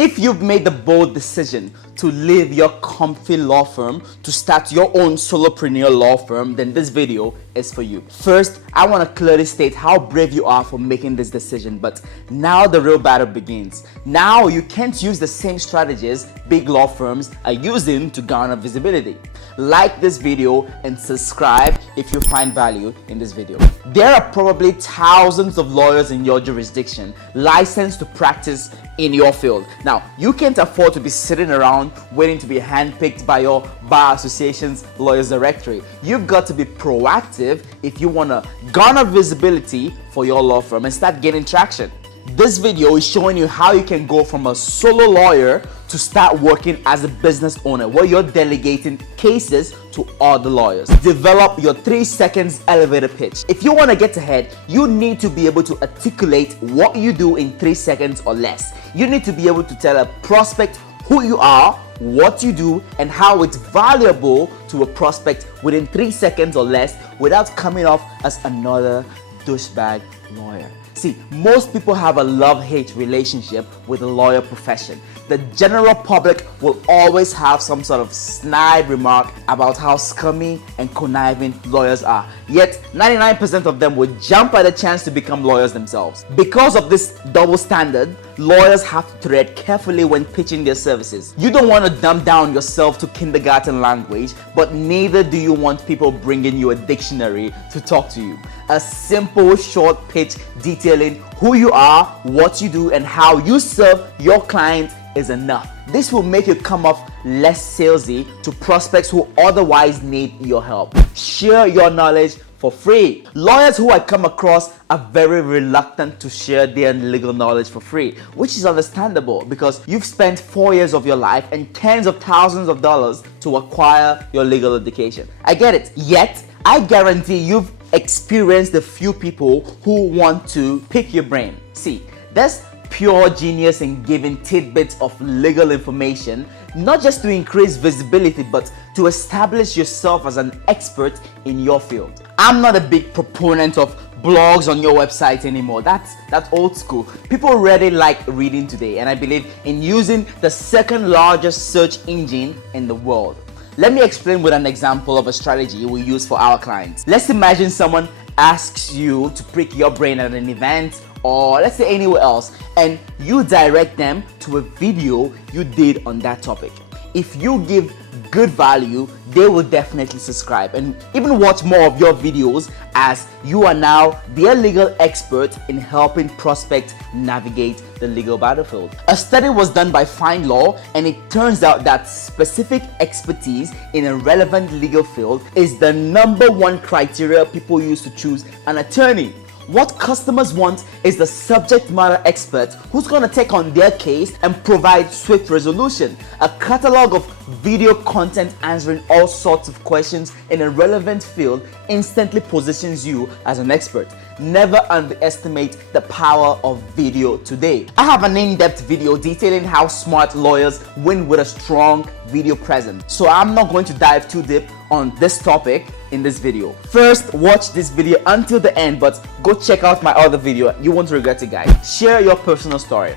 If you've made the bold decision to leave your comfy law firm to start your own solopreneur law firm, then this video is for you. First, I want to clearly state how brave you are for making this decision, but now the real battle begins. Now you can't use the same strategies big law firms are using to garner visibility. Like this video and subscribe if you find value in this video. There are probably thousands of lawyers in your jurisdiction licensed to practice in your field. Now, you can't afford to be sitting around waiting to be handpicked by your bar association's lawyers directory. You've got to be proactive if you want to garner visibility for your law firm and start getting traction. This video is showing you how you can go from a solo lawyer to start working as a business owner where you're delegating cases to other lawyers. Develop your 3 seconds elevator pitch. If you want to get ahead, you need to be able to articulate what you do in 3 seconds or less. You need to be able to tell a prospect who you are, what you do, and how it's valuable to a prospect within 3 seconds or less without coming off as another douchebag lawyer. See, most people have a love-hate relationship with the lawyer profession. The general public will always have some sort of snide remark about how scummy and conniving lawyers are. Yet, 99% of them would jump at the chance to become lawyers themselves. Because of this double standard, lawyers have to tread carefully when pitching their services. You don't want to dumb down yourself to kindergarten language, but neither do you want people bringing you a dictionary to talk to you. A simple short pitch detailing who you are, what you do, and how you serve your client is enough. This will make you come off less salesy to prospects who otherwise need your help. Share your knowledge for free. Lawyers who I come across are very reluctant to share their legal knowledge for free, which is understandable because you've spent 4 years of your life and tens of thousands of dollars to acquire your legal education. I get it. Yet, I guarantee you've experienced a few people who want to pick your brain. See, there's pure genius in giving tidbits of legal information, not just to increase visibility, but to establish yourself as an expert in your field. I'm not a big proponent of blogs on your website anymore. That's old school. People really like reading today, and I believe in using the second largest search engine in the world. Let me explain with an example of a strategy we use for our clients. Let's imagine someone asks you to pick your brain at an event or let's say anywhere else, and you direct them to a video you did on that topic. If you give good value, they will definitely subscribe and even watch more of your videos, as you are now their legal expert in helping prospects navigate the legal battlefield. A study was done by Find Law, and it turns out that specific expertise in a relevant legal field is the #1 criteria people use to choose an attorney. What customers want is the subject matter expert who's going to take on their case and provide swift resolution. A catalog of video content answering all sorts of questions in a relevant field instantly positions you as an expert. Never underestimate the power of video today. I have an in-depth video detailing how smart lawyers win with a strong video presence, so I'm not going to dive too deep on this topic in this video. First, watch this video until the end, but go check out my other video. You won't regret it, guys. Share your personal story.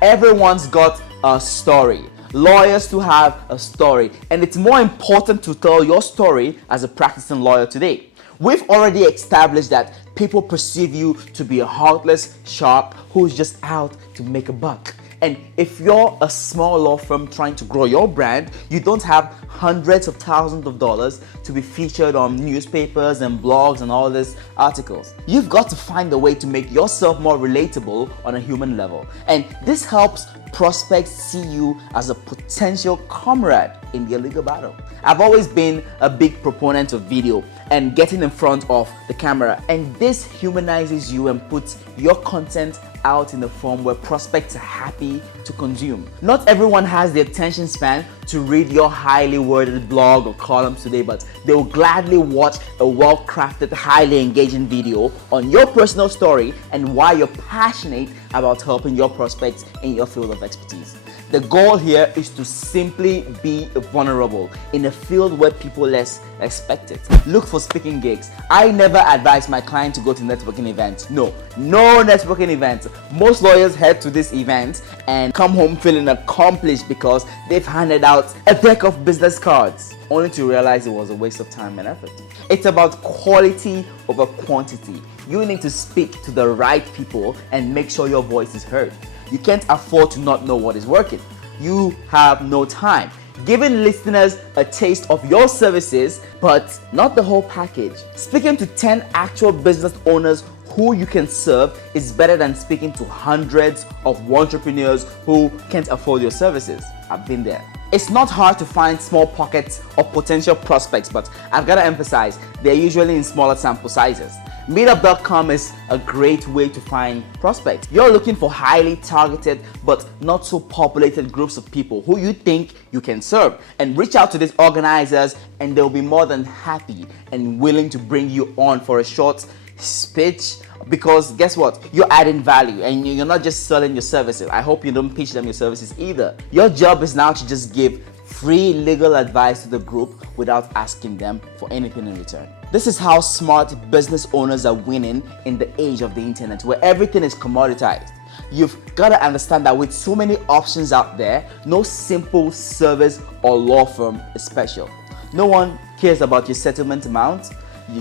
Everyone's got a story. Lawyers to have a story, and it's more important to tell your story as a practicing lawyer today. We've already established that people perceive you to be a heartless shark who's just out to make a buck. And if you're a small law firm trying to grow your brand, you don't have hundreds of thousands of dollars to be featured on newspapers and blogs and all these articles. You've got to find a way to make yourself more relatable on a human level. And this helps prospects see you as a potential comrade in their legal battle. I've always been a big proponent of video and getting in front of the camera, and this humanizes you and puts your content out in a form where prospects are happy to consume. Not everyone has the attention span to read your highly worded blog or columns today, but they will gladly watch a well-crafted, highly engaging video on your personal story and why you're passionate about helping your prospects in your field of expertise. The goal here is to simply be vulnerable in a field where people less expect it. Look for speaking gigs. I never advise my client to go to networking events. No networking events. Most lawyers head to this event and come home feeling accomplished because they've handed out a deck of business cards, only to realize it was a waste of time and effort. It's about quality over quantity. You need to speak to the right people and make sure your voice is heard. You can't afford to not know what is working. You have no time. Giving listeners a taste of your services, but not the whole package. Speaking to 10 actual business owners who you can serve is better than speaking to hundreds of entrepreneurs who can't afford your services. I've been there. It's not hard to find small pockets of potential prospects, but I've got to emphasize, they're usually in smaller sample sizes. Meetup.com is a great way to find prospects. You're looking for highly targeted but not so populated groups of people who you think you can serve, and reach out to these organizers and they'll be more than happy and willing to bring you on for a short speech, because guess what? You're adding value and you're not just selling your services. I hope you don't pitch them your services either. Your job is now to just give free legal advice to the group without asking them for anything in return. This is how smart business owners are winning in the age of the internet, where everything is commoditized. You've got to understand that with so many options out there, no simple service or law firm is special. No one cares about your settlement amount,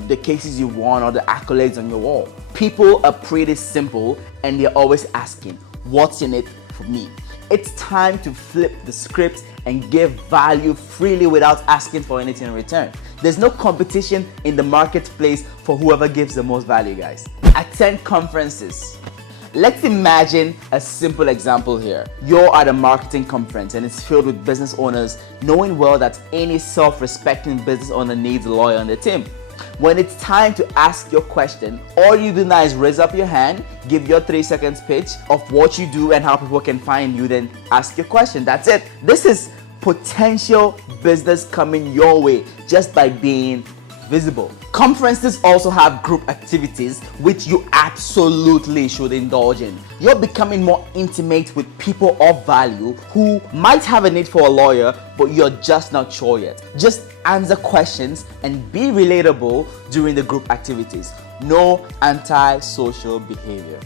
the cases you won, or the accolades on your wall. People are pretty simple and they're always asking, what's in it for me? It's time to flip the script and give value freely without asking for anything in return. There's no competition in the marketplace for whoever gives the most value, guys. Attend conferences. Let's imagine a simple example here. You're at a marketing conference and it's filled with business owners, knowing well that any self-respecting business owner needs a lawyer on their team. When it's time to ask your question, all you do now is raise up your hand, give your 3 seconds pitch of what you do and how people can find you, then ask your question. That's it. This is potential business coming your way just by being visible. Conferences also have group activities which you absolutely should indulge in. You're becoming more intimate with people of value who might have a need for a lawyer, but you're just not sure yet. Just answer questions and be relatable during the group activities. No anti-social behavior.